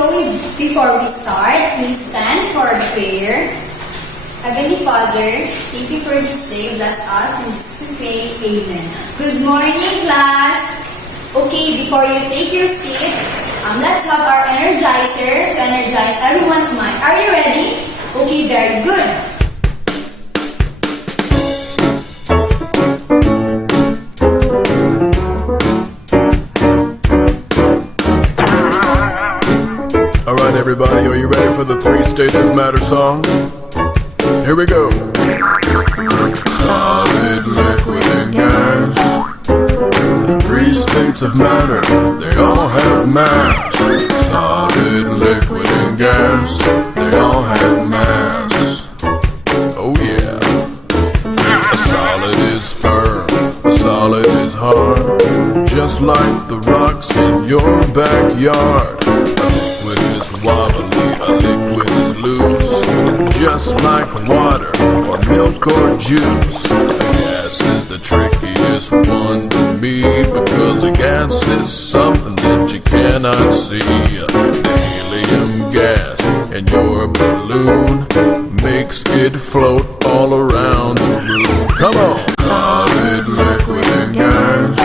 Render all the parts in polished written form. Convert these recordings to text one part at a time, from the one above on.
Before we start, please stand for prayer. Heavenly Father, thank you for this day. Bless us and Jesus we pray. Amen. Good morning, class. Okay, before you take your seat, let's have our energizer to energize everyone's mind. Are you ready? Okay, very good. Alright everybody, are you ready for the 3 states of matter song? Here we go. Solid, liquid, and gas. The 3 states of matter, they all have mass. Solid, liquid, and gas, they all have mass. Oh yeah. A solid is firm, a solid is hard, just like the rocks in your backyard. Wobbly, a liquid is loose, just like water or milk or juice. A gas is the trickiest one to me, because a gas is something that you cannot see. The helium gas in your balloon makes it float all around the room. Come on! Solid, liquid, and gas.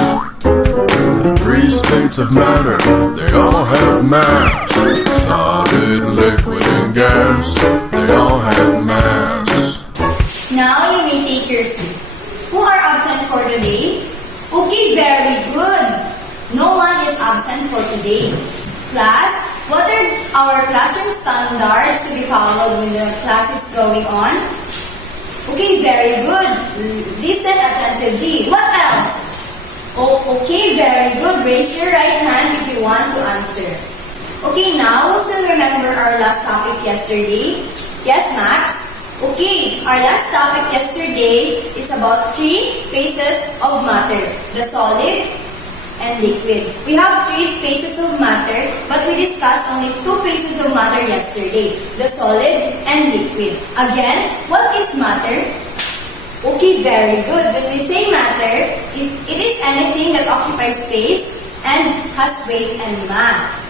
The 3 states of matter, they all have mass. Solid, liquid, and gas, they all have mass. Now you may take your seat. Who are absent for today? Okay, very good. No one is absent for today. Class, what are our classroom standards to be followed when the class is going on? Okay, very good. Listen attentively. What else? Oh, okay, very good. Raise your right hand if you want to answer. Okay, now who still remember our last topic yesterday? Yes, Max? Okay, our last topic yesterday is about 3 phases of matter, the solid and liquid. We have 3 phases of matter, but we discussed only 2 phases of matter yesterday, the solid and liquid. Again, what is matter? Okay, very good. When we say matter, it is anything that occupies space and has weight and mass.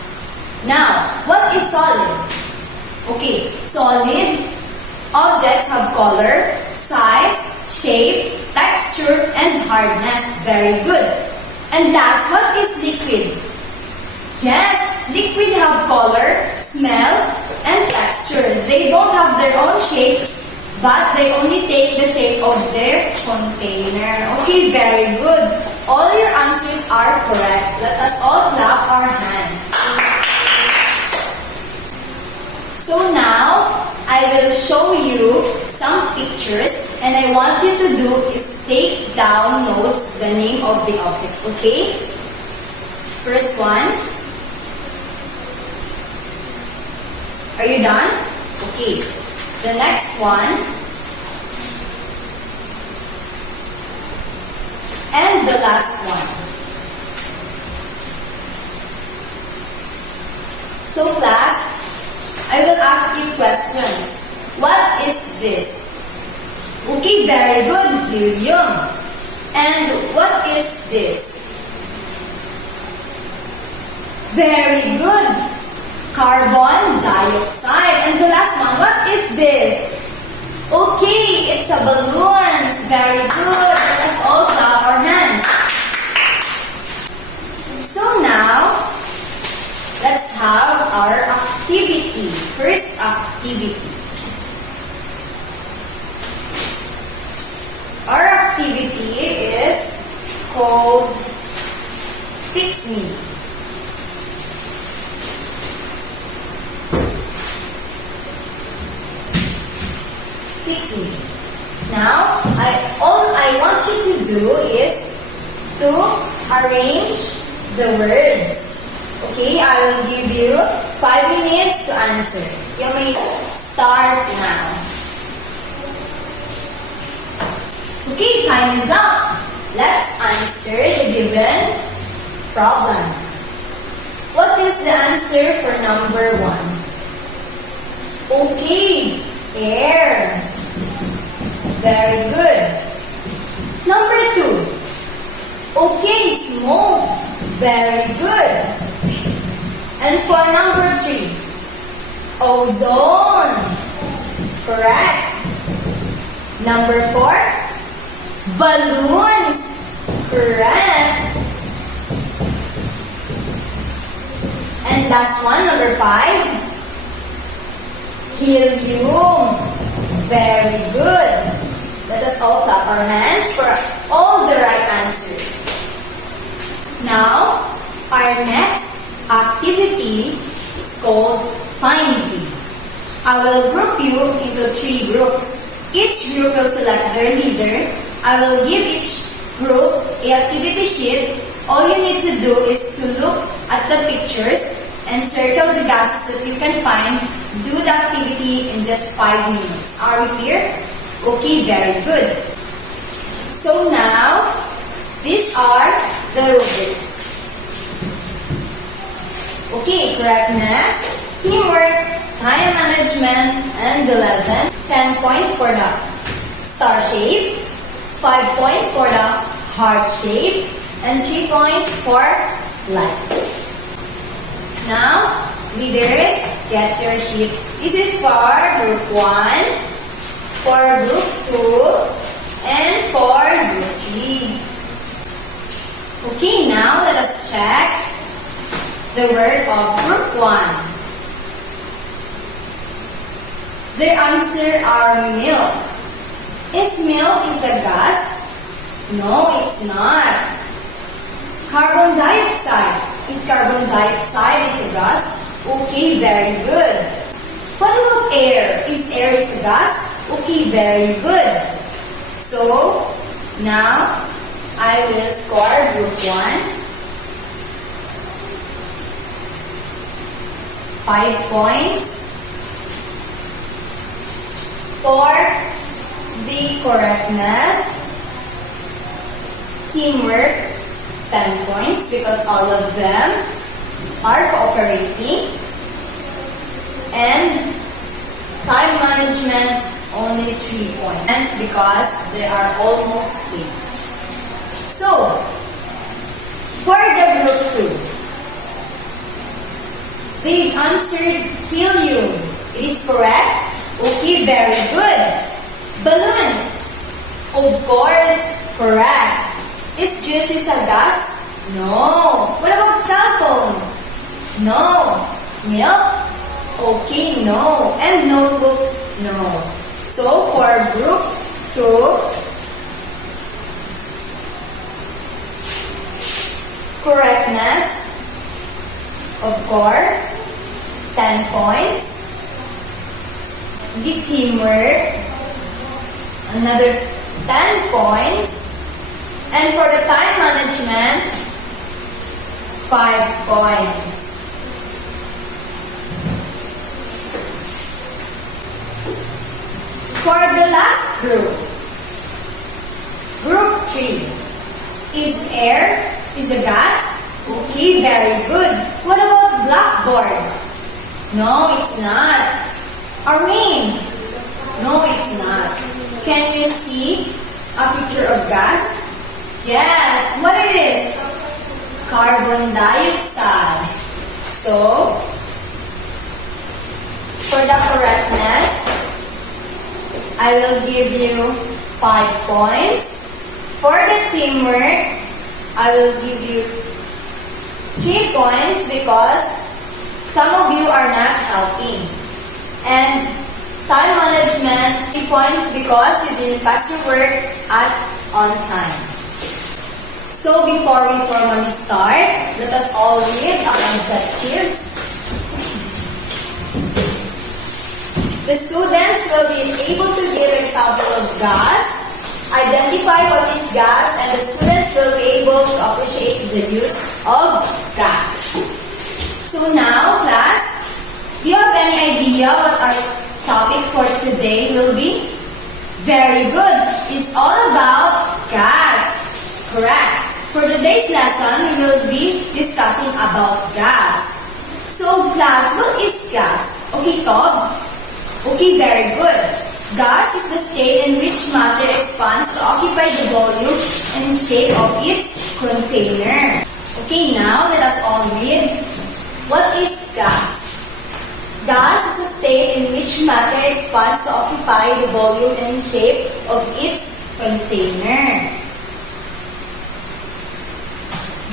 Now, what is solid? Okay, solid objects have color, size, shape, texture, and hardness. Very good. And last, what is liquid? Yes, liquid have color, smell, and texture. They don't have their own shape, but they only take the shape of their container. Okay, very good. All your answers are correct. Let us all clap our hands. So now, I will show you some pictures, and I want you to do is take down notes the name of the objects, okay? First one. Are you done? Okay. The next one. And the last one. So class, I will ask you questions. What is this? Okay, very good, helium. And what is this? Very good, carbon dioxide. And the last one, what is this? Okay, it's a balloon. Very good. Let us all clap our hands. So now, let's have our activity. First activity. Our activity is called Fix Me. Fix Me. Now, all I want you to do is to arrange the words. Okay, I will give you 5 minutes to answer. You may start now. Okay, time is up. Let's answer the given problem. What is the answer for number 1? Okay, air. Very good. Number 2. Okay, smoke. Very good. And for number 3. Ozone. Correct. Number 4, balloons. Correct. And last one, number 5, helium. Very good. Let us all clap our hands for all the right answers. Now, our next activity is called Find B. I will group you into 3 groups. Each group will select their leader. I will give each group an activity sheet. All you need to do is to look at the pictures and circle the gases that you can find. Do the activity in just 5 minutes. Are we clear? Okay, very good. So now, these are the rubrics. Okay, correctness, teamwork, time management, and the lesson. 10 points for the star shape, 5 points for the heart shape, and 3 points for light. Now, leaders, get your sheet. This is for group 1, for group 2, and for group 3. Okay, now let us check the word of group 1. Their answer are milk. Is milk a gas? No, it's not. Carbon dioxide. Is carbon dioxide a gas? Okay, very good. What about air? Is air a gas? Okay, very good. So, now, I will score group 1. 5 points for the correctness, teamwork, 10 points because all of them are cooperating, and time management, only 3 points, and because they are almost 8. So, for the group 2, they answered helium. It is correct? Okay, very good. Balloons. Of course, correct. Is juice a gas? No. What about cell phone? No. Milk? Okay, no. And notebook? No. So, for group 2, correctness, of course, 10 points. The teamwork, another 10 points. And for the time management, 5 points. For the last group, group 3, is air is a gas? Okay, very good. What about blackboard? No, it's not. A rain? No, it's not. Can you see a picture of gas? Yes. What it is? Carbon dioxide. So, for the correctness, I will give you 5 points. For the teamwork, I will give you 3 points because some of you are not helping. And time management, 3 points because you didn't pass your work on time. So before we formally start, let us all read our objectives. The students will be able to give example of gas, identify what is gas, and the students will be able to appreciate the use of gas. So now, class, do you have any idea what our topic for today will be? Very good. It's all about gas. Correct. For today's lesson, we will be discussing about gas. So, class, what is gas? Okay, Tob? Okay, very good. Gas is the state in which matter expands to occupy the volume and shape of its container. Okay, now let us all read. What is gas? Gas is a which matter expands to occupy the volume and shape of its container.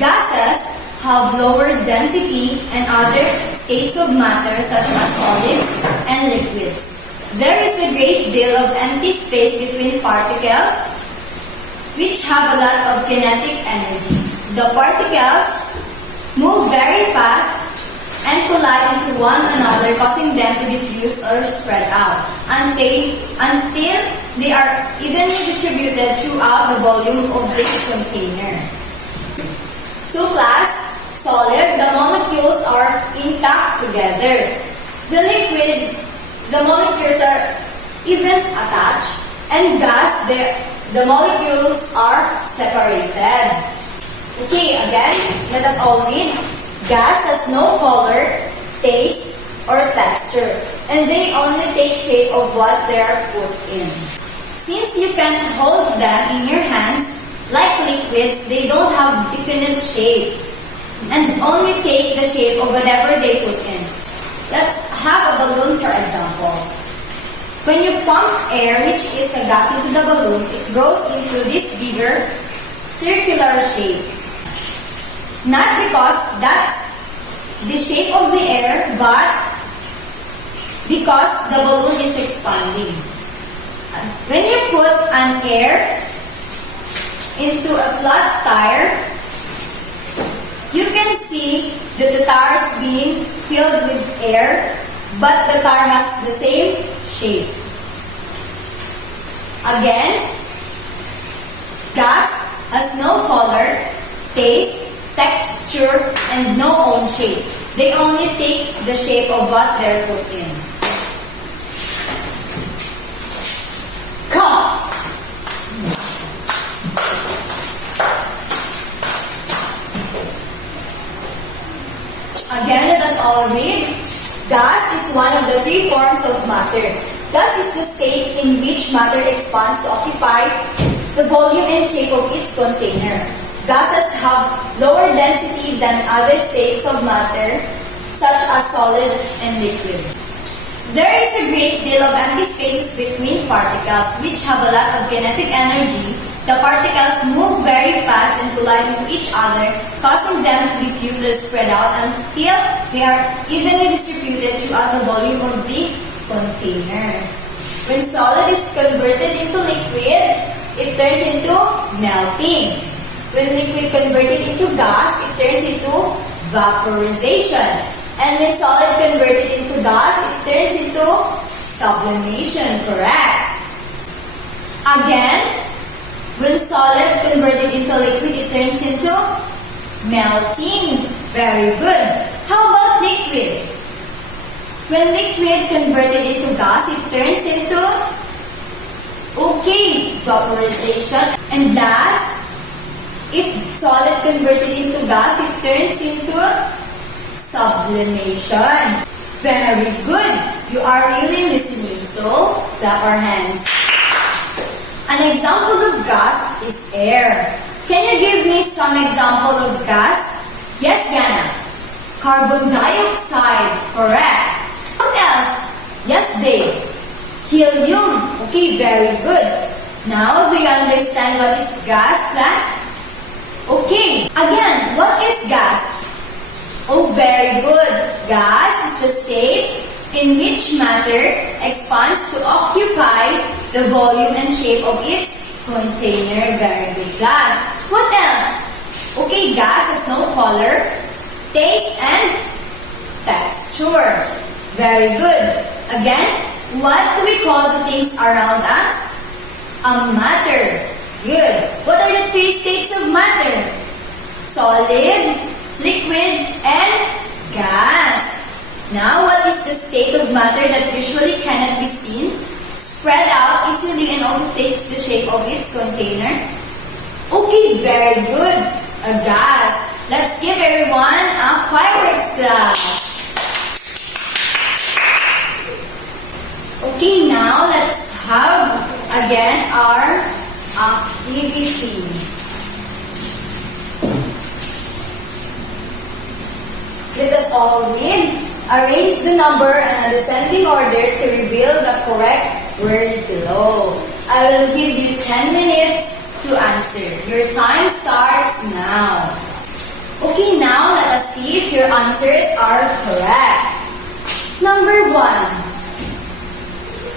Gases have lower density and other states of matter such as solids and liquids. There is a great deal of empty space between particles which have a lot of kinetic energy. The particles move very fast and collide into one another, causing them to diffuse or spread out until they are evenly distributed throughout the volume of this container. So class, solid, the molecules are intact together. The liquid, the molecules are even attached. And gas, the molecules are separated. Okay, again, let us all read. Gas has no color, taste, or texture, and they only take shape of what they are put in. Since you can hold them in your hands, like liquids, they don't have definite shape and only take the shape of whatever they put in. Let's have a balloon for example. When you pump air, which is a gas, into the balloon, it goes into this bigger circular shape. Not because that's the shape of the air, but because the balloon is expanding. When you put an air into a flat tire, you can see that the tire is being filled with air, but the tire has the same shape. Again, gas has no color, taste, texture, and no own shape. They only take the shape of what they're put in. Come! Again, let us all read. Gas is one of the three forms of matter. Gas is the state in which matter expands to occupy the volume and shape of its container. Gases have lower density than other states of matter, such as solid and liquid. There is a great deal of empty spaces between particles, which have a lot of kinetic energy. The particles move very fast and collide with each other, causing them to diffuse or spread out until they are evenly distributed throughout the volume of the container. When solid is converted into liquid, it turns into melting. When liquid converted into gas, it turns into vaporization. And when solid converted into gas, it turns into sublimation, correct? Again, when solid converted into liquid, it turns into melting. Very good. How about liquid? When liquid converted into gas, it turns into, vaporization. And last, if solid converted into gas, it turns into sublimation. Very good. You are really listening, so clap our hands. An example of gas is air. Can you give me some example of gas? Yes, Yana. Carbon dioxide. Correct. What else? Yes, Dave. Helium. Okay, very good. Now, do you understand what is gas, class? Okay. Again, what is gas? Oh, very good. Gas is the state in which matter expands to occupy the volume and shape of its container. Very good, class. What else? Okay, gas has no color, taste, and texture. Very good. Again, what do we call the things around us? A matter. Good. What are the three states of matter? Solid, liquid, and gas. Now, what is the state of matter that usually cannot be seen, spread out easily, and also takes the shape of its container? Okay, very good. A gas. Let's give everyone a fireworks clap. Okay, now let's have again our activity. Let us all read. Arrange the number in a descending order to reveal correct word below. I will give you 10 minutes to answer. Your time starts now. Okay, now let us see if your answers are correct. Number 1.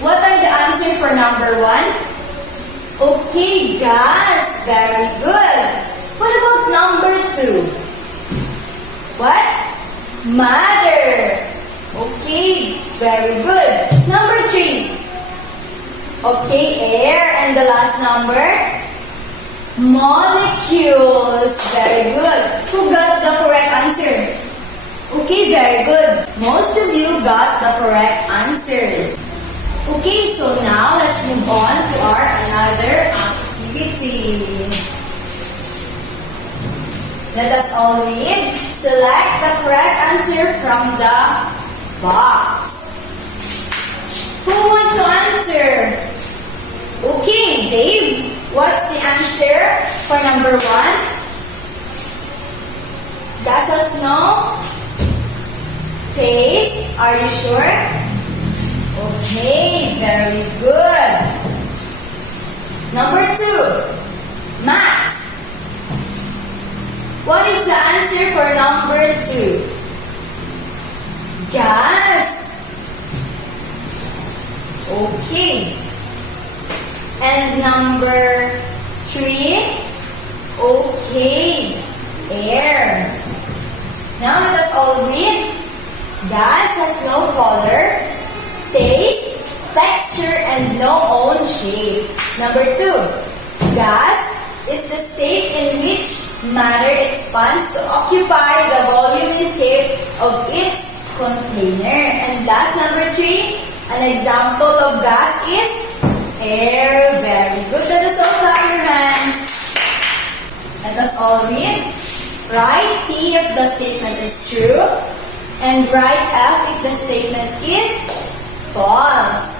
What are the answer for number 1? Okay, gas. Very good. What about number 2? What? Matter. Okay, very good. Number 3. Okay, air. And the last number? Molecules. Very good. Who got the correct answer? Okay, very good. Most of you got the correct answer. Okay, so now let's move on to our another activity. Let us all read. Select the correct answer from the box. Who wants to answer? Okay, Dave. What's the answer for number 1? Gases, no? Taste, are you sure? Okay, very good. Number 2, mass. What is the answer for number 2? Gas. Okay. And number 3, okay, air. Now let us all read. Gas has no color, taste, texture, and no own shape. Number 2, gas is the state in which matter expands to occupy the volume and shape of its container. And last, number 3, an example of gas is air. Very good. Let us all clap your hands. Let us all read. Write T if the statement is true, and write F if the statement is false.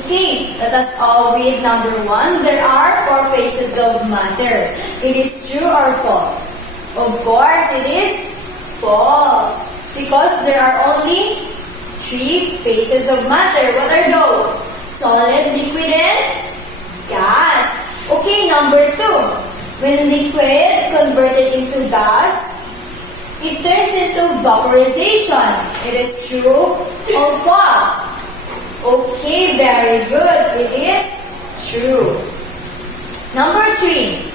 Okay, let us all read number 1. There are 4 phases of matter. It is true or false? Of course, it is false. Because there are only 3 phases of matter. What are those? Solid, liquid, and gas. Okay, number 2. When liquid converted into gas, it turns into vaporization. It is true or false? Okay, very good. It is true. Number 3.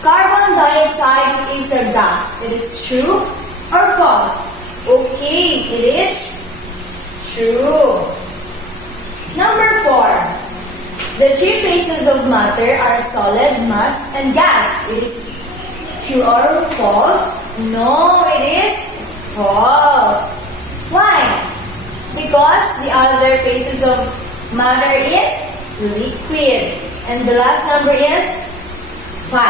Carbon dioxide is a gas. It is true or false? Okay, it is true. Number 4. The 3 phases of matter are solid, mass, and gas. It is true or false? No, it is false. Why? Because the other phases of matter is liquid. And the last number is 5.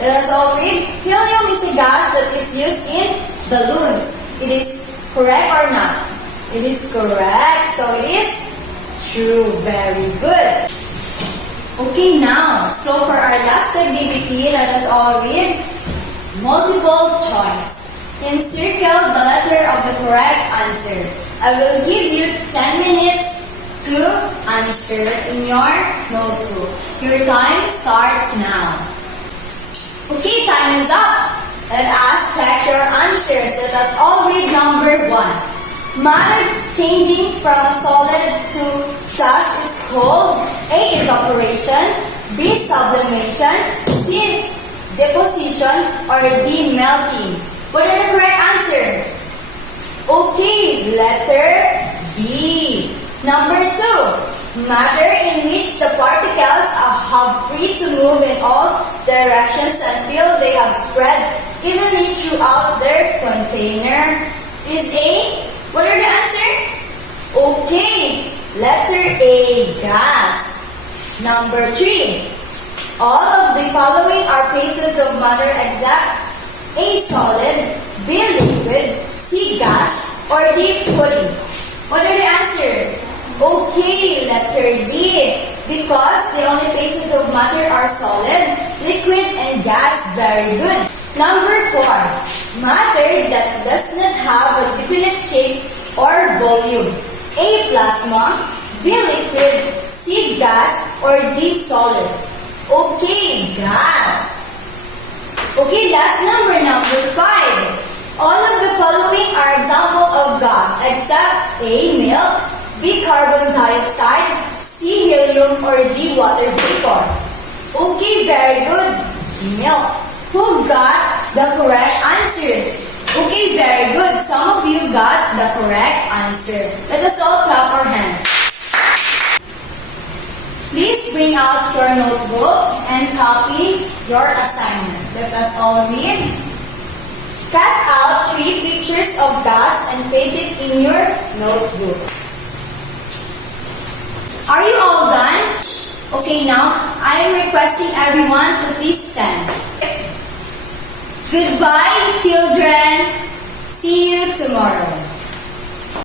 Let us all read. Helium is a gas that is used in balloons. It is correct or not? It is correct. So it is true. Very good. Okay, now, so for our last activity, let us all read multiple choice. Encircle the letter of the correct answer. I will give you 10 minutes to answer in your notebook. Your time starts now. Okay, time is up. Let us check your answers. Let us all read number 1. Matter changing from a solid to gas is called A. Evaporation, B. Sublimation, C. Deposition, or D. Melting. What are the correct answer? Okay, letter B. Number 2. Matter in which the particles have free to move in all directions until they have spread evenly throughout their container is A. What are the answer? Okay, letter A, gas. Number 3. All of the following are phases of matter except A, solid, B, liquid, C, gas, or D, pudding. What are the answer? Okay, letter D. Because the only phases of matter are solid, liquid, and gas. Very good. Number 4. Matter that does not have a definite shape or volume. A. Plasma, B. Liquid, C. Gas, or D. Solid? Okay, gas. Okay, last number 5. All of the following are example of gas except A. Milk, B. Carbon dioxide, C. Helium, or D. Water vapor. Okay, very good. Milk. Who got the correct answer? Okay, very good. Some of you got the correct answer. Let us all clap our hands. Please bring out your notebook and copy your assignment. Let us all read. Cut out 3 pictures of gas and paste it in your notebook. Are you all done? Okay, now I am requesting everyone to please stand. Goodbye, children. See you tomorrow.